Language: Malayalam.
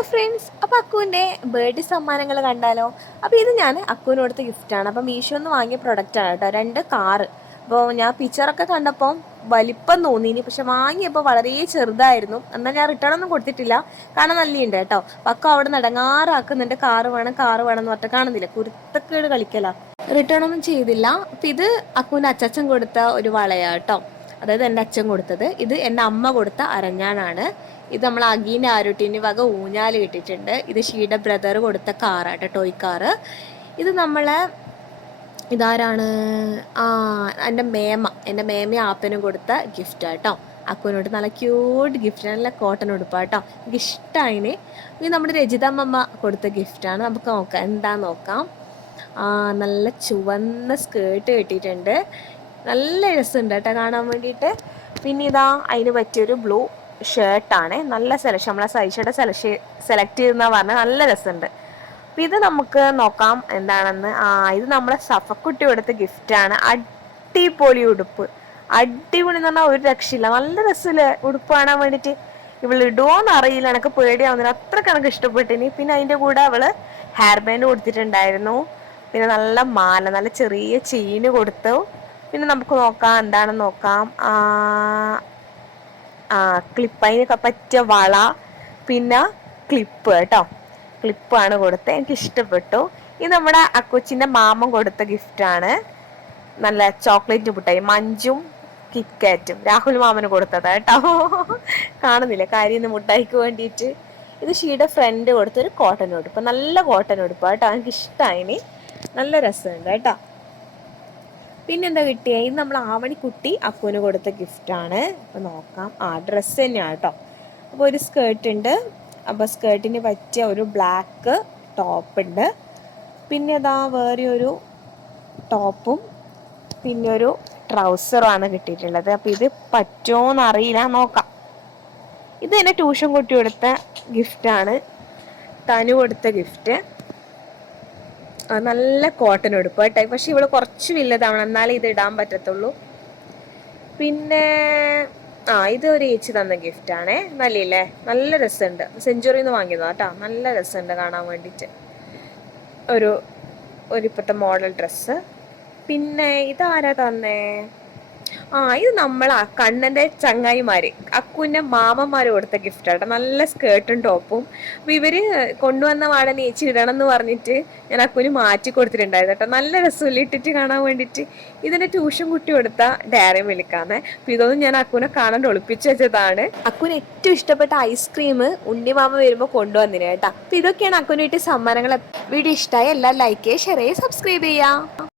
ഹലോ ഫ്രണ്ട്സ്, അപ്പോൾ അക്കുവിൻ്റെ ബർത്ത്ഡേ സമ്മാനങ്ങൾ കണ്ടാലോ? അപ്പോൾ ഇത് ഞാൻ അക്കുവിന് കൊടുത്ത ഗിഫ്റ്റാണ്. അപ്പോൾ മീഷോന്ന് വാങ്ങിയ പ്രൊഡക്റ്റാണ് കേട്ടോ. 2 കാറ്. അപ്പോൾ ഞാൻ പിക്ചറൊക്കെ കണ്ടപ്പോൾ വലിപ്പം തോന്നിനി, പക്ഷെ വാങ്ങിയപ്പോൾ വളരെ ചെറുതായിരുന്നു. എന്നാൽ ഞാൻ റിട്ടേൺ ഒന്നും കൊടുത്തിട്ടില്ല, കാണാൻ നല്ലുണ്ട് കേട്ടോ. അപ്പോൾ അക്ക അവിടെ നടങ്ങാറാക്കുന്നുണ്ട്, കാറ് വേണം എന്ന് പറഞ്ഞിട്ട്. കാണുന്നില്ല, കുരുത്തക്കേട് കളിക്കല. റിട്ടേൺ ഒന്നും ചെയ്തില്ല. അപ്പം ഇത് അക്കുവിൻ്റെ അച്ചച്ചൻ കൊടുത്ത ഒരു വളയാണ് കേട്ടോ. അതായത് എൻ്റെ അച്ഛൻ കൊടുത്തത്. ഇത് എൻ്റെ അമ്മ കൊടുത്ത അരഞ്ഞാണാണ്. ഇത് നമ്മൾ അഗീൻ്റെ ആരോട്ടീൻ്റെ വക ഊഞ്ഞാൽ കിട്ടിയിട്ടുണ്ട്. ഇത് ഷീയുടെ ബ്രദർ കൊടുത്ത കാറാട്ടോ, ടോയ് കാറ്. ഇത് നമ്മളെ ഇതാരാണ്, എൻ്റെ മേമ ആപ്പനും കൊടുത്ത ഗിഫ്റ്റാട്ടോ. അക്കുവിനോട് നല്ല ക്യൂട്ട് ഗിഫ്റ്റ്, നല്ല കോട്ടൺ ഉടുപ്പാട്ടോ, എനിക്ക് ഇഷ്ടമായിന്. ഇത് നമ്മുടെ രജിതമ്മ കൊടുത്ത ഗിഫ്റ്റാണ്. നമുക്ക് നോക്കാം, എന്താന്ന് നോക്കാം. നല്ല ചുവന്ന സ്കേർട്ട് കിട്ടിയിട്ടുണ്ട്. നല്ല രസമുണ്ട് കേട്ടോ കാണാൻ വേണ്ടിയിട്ട്. പിന്നെ ഇതാ അതിന് പറ്റിയൊരു ബ്ലൂ ഷർട്ടാണ്. നല്ല സെലക്ഷൻ, നമ്മളെ സൈഷയുടെ സെലക്ട് ചെയ്തെന്നാ പറഞ്ഞാൽ നല്ല രസമുണ്ട്. അപ്പം ഇത് നമുക്ക് നോക്കാം എന്താണെന്ന്. ഇത് നമ്മളെ സഫക്കുട്ടി കൊടുത്ത ഗിഫ്റ്റാണ്. അടിപൊളി ഉടുപ്പ്, അടിപൊളി എന്ന് പറഞ്ഞാൽ ഒരു രക്ഷയില്ല. നല്ല രസമില്ല ഉടുപ്പ് കാണാൻ വേണ്ടിയിട്ട്. ഇവൾ ഇടുമോന്ന് അറിയില്ല, എനിക്ക് പേടിയാവുന്നില്ല, അത്ര കണക്ക് ഇഷ്ടപ്പെട്ടിനി. പിന്നെ അതിൻ്റെ കൂടെ അവള് ഹെയർ ബാൻഡ് കൊടുത്തിട്ടുണ്ടായിരുന്നു. പിന്നെ നല്ല മാല, നല്ല ചെറിയ ചെയിന് കൊടുത്തു. പിന്നെ നമുക്ക് നോക്കാം എന്താണെന്ന് നോക്കാം. ക്ലിപ്പ്, അതിന് പറ്റിയ വള, പിന്നെ ക്ലിപ്പ് കേട്ടോ, ക്ലിപ്പാണ് കൊടുത്തത്. എനിക്ക് ഇഷ്ടപ്പെട്ടു. ഇത് നമ്മുടെ അക്കൊച്ചിൻ്റെ മാമൻ കൊടുത്ത ഗിഫ്റ്റാണ്. നല്ല ചോക്ലേറ്റ് മുട്ടായി, മഞ്ചും കിറ്റ്കാറ്റും രാഹുൽ മാമന് കൊടുത്തത് കേട്ടോ. കാണുന്നില്ല കാര്യം മുട്ടായിക്ക് വേണ്ടിയിട്ട്. ഇത് ഷീയുടെ ഫ്രണ്ട് കൊടുത്തൊരു കോട്ടൺ ഉടുപ്പ്, നല്ല കോട്ടൺ ഉടുപ്പ് കേട്ടോ, എനിക്ക് ഇഷ്ടമായി, നല്ല രസമുണ്ട് കേട്ടോ. പിന്നെന്താ കിട്ടിയ, ഇത് നമ്മൾ ആവണിക്കുട്ടി അക്കുവിന് കൊടുത്ത ഗിഫ്റ്റാണ്. അപ്പോൾ നോക്കാം. ഡ്രസ്സ് തന്നെയാണ് കേട്ടോ. അപ്പോൾ ഒരു സ്കേർട്ട് ഉണ്ട്. അപ്പോൾ സ്കേർട്ടിന് പറ്റിയ ഒരു ബ്ലാക്ക് ടോപ്പ് ഉണ്ട്. പിന്നെ അതാ വേറെ ഒരു ടോപ്പും പിന്നെ ഒരു ട്രൗസറുമാണ് കിട്ടിയിട്ടുള്ളത്. അപ്പോൾ ഇത് പറ്റുമോയെന്ന് അറിയില്ല, നോക്കാം. ഇത് തന്നെ ട്യൂഷൻ കുട്ടി കൊടുത്ത ഗിഫ്റ്റാണ്, തനു കൊടുത്ത ഗിഫ്റ്റ്. നല്ല കോട്ടൺ ഉടുപ്പ് കേട്ടോ. പക്ഷെ ഇവള് കുറച്ച് വലുതാവണം, എന്നാലേ ഇത് ഇടാൻ പറ്റത്തുള്ളൂ. പിന്നെ ഇത് ഒരു ഏച്ചി തന്ന ഗിഫ്റ്റാണേ. നല്ലില്ലേ, നല്ല രസമുണ്ട്. സെഞ്ചുറിന്ന് വാങ്ങിയതാ കേട്ടോ, നല്ല രസമുണ്ട് കാണാൻ വേണ്ടിയിട്ട്. ഒരു ഇപ്പോഴത്തെ മോഡൽ ഡ്രസ്സ്. പിന്നെ ഇതാരാ തന്നേ? ഇത് നമ്മളാ കണ്ണൻ്റെ ചങ്ങായിമാര്, അക്കുവിൻ്റെ മാമന്മാര് കൊടുത്ത ഗിഫ്റ്റാട്ടോ. നല്ല സ്കേർട്ടും ടോപ്പും. അപ്പോൾ ഇവര് കൊണ്ടുവന്ന വാടന ഏച്ചി ഇടണം എന്ന് പറഞ്ഞിട്ട് ഞാൻ അക്കുവിന് മാറ്റി കൊടുത്തിട്ടുണ്ടായിരുന്നു കേട്ടോ. നല്ല രസമില്ല ഇട്ടിട്ട് കാണാൻ വേണ്ടിയിട്ട്. ഇതിൻ്റെ ട്യൂഷൻ കുട്ടി കൊടുത്ത ഡയറി മിൽക്കാന്ന്. അപ്പോൾ ഇതൊന്നും ഞാൻ അക്കുവിനെ കാണാൻ ഒളിപ്പിച്ച് വെച്ചതാണ്. അക്കുവിന് ഏറ്റവും ഇഷ്ടപ്പെട്ട ഐസ്ക്രീം ഉണ്ണിമാമ വരുമ്പോൾ കൊണ്ടുവന്നിന് കേട്ടോ. അപ്പോൾ ഇതൊക്കെയാണ് അക്കുവിന് വേണ്ടി സമ്മാനങ്ങൾ. വീഡിയോ ഇഷ്ടമായി എല്ലാം ലൈക്ക് ചെയ്യുക, ഷെയർ ചെയ്യുക, സബ്സ്ക്രൈബ് ചെയ്യുക.